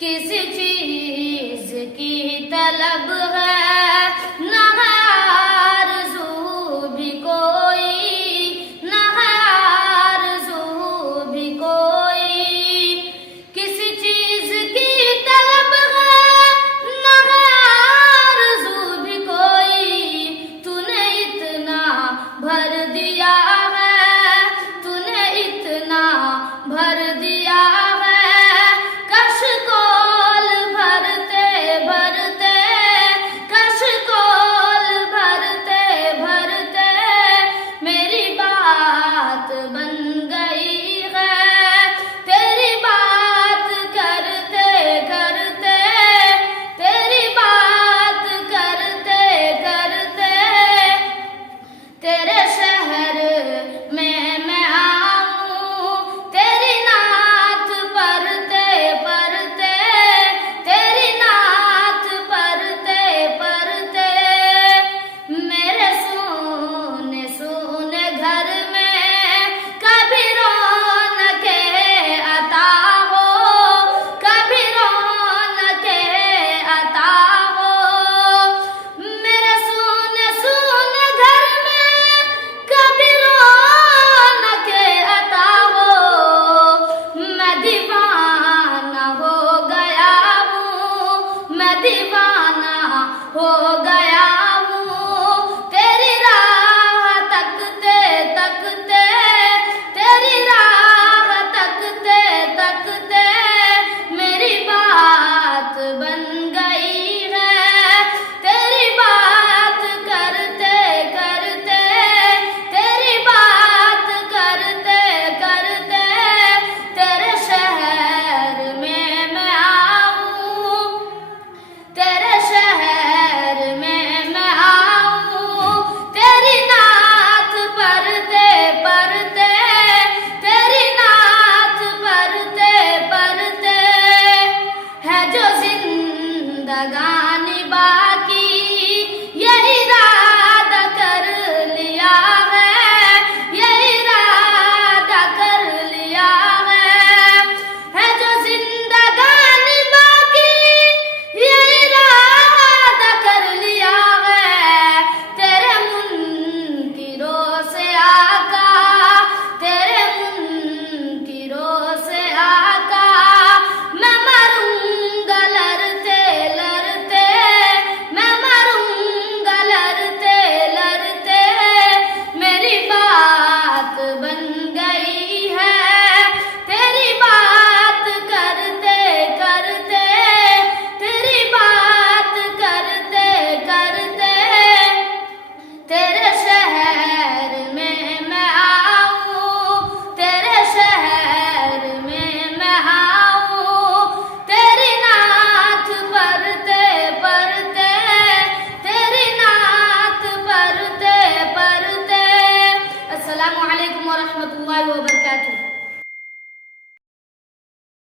किस चीज की तलब है न है आरज़ू भी कोई, न है आरज़ू भी कोई। किस चीज की तलब है न है आरज़ू भी कोई। तूने इतना भर दिया है, तूने इतना भर दिया है। कश कोल भरते भरते, कश कोल भरते भरते मेरी बात बन गई है। तेरी बात करते करते, तेरी बात करते करते तेरे शहर में मैं आऊं। तेरी नात पढ़ते पढ़ते, तेरी नात पढ़ते पढ़ते मेरे सुने सुने घर में कभी रौनके अता हो, कभी रौनके अता हो। मेरे सुने सुने घर में कभी रौनके अता हो। मैं दीवाना हो गया हूँ, मैं दीवाना हो गया हूँ। तेरी राह तकते तकते, तेरी राह तकते तकते मेरी बात बन गई है। तेरी बात करते करते, तेरी बात करते करते तेरे शहर में मैं आऊं। तेरे शहर में मैं आऊं। तेरी नात पढ़ते पढ़ते, तेरी नात पढ़ते पढ़ते है जो जिंदगानी बाकी, ये इरादा कर लिया है, ये इरादा कर लिया है जो जिंदगानी बाकी, ये इरादा कर लिया है। तेरे मुनकिरों से आका, तेरे मुनकिरों से आका मैं मरूंगा लड़ते लड़ते, मैं मरूंगा लड़ते लड़ते। मेरी बात बन गई है, तेरी बात करते करते, तेरी बात करते करते तेरे शहर में मैं आऊं। तेरे शहर में मैं आऊं। तेरी नात पढ़ते पढ़ते, तेरी नात पढ़ते पढ़ते। अस्सलामु अलैकुम व रहमतुल्लाहि व बरकातुहू।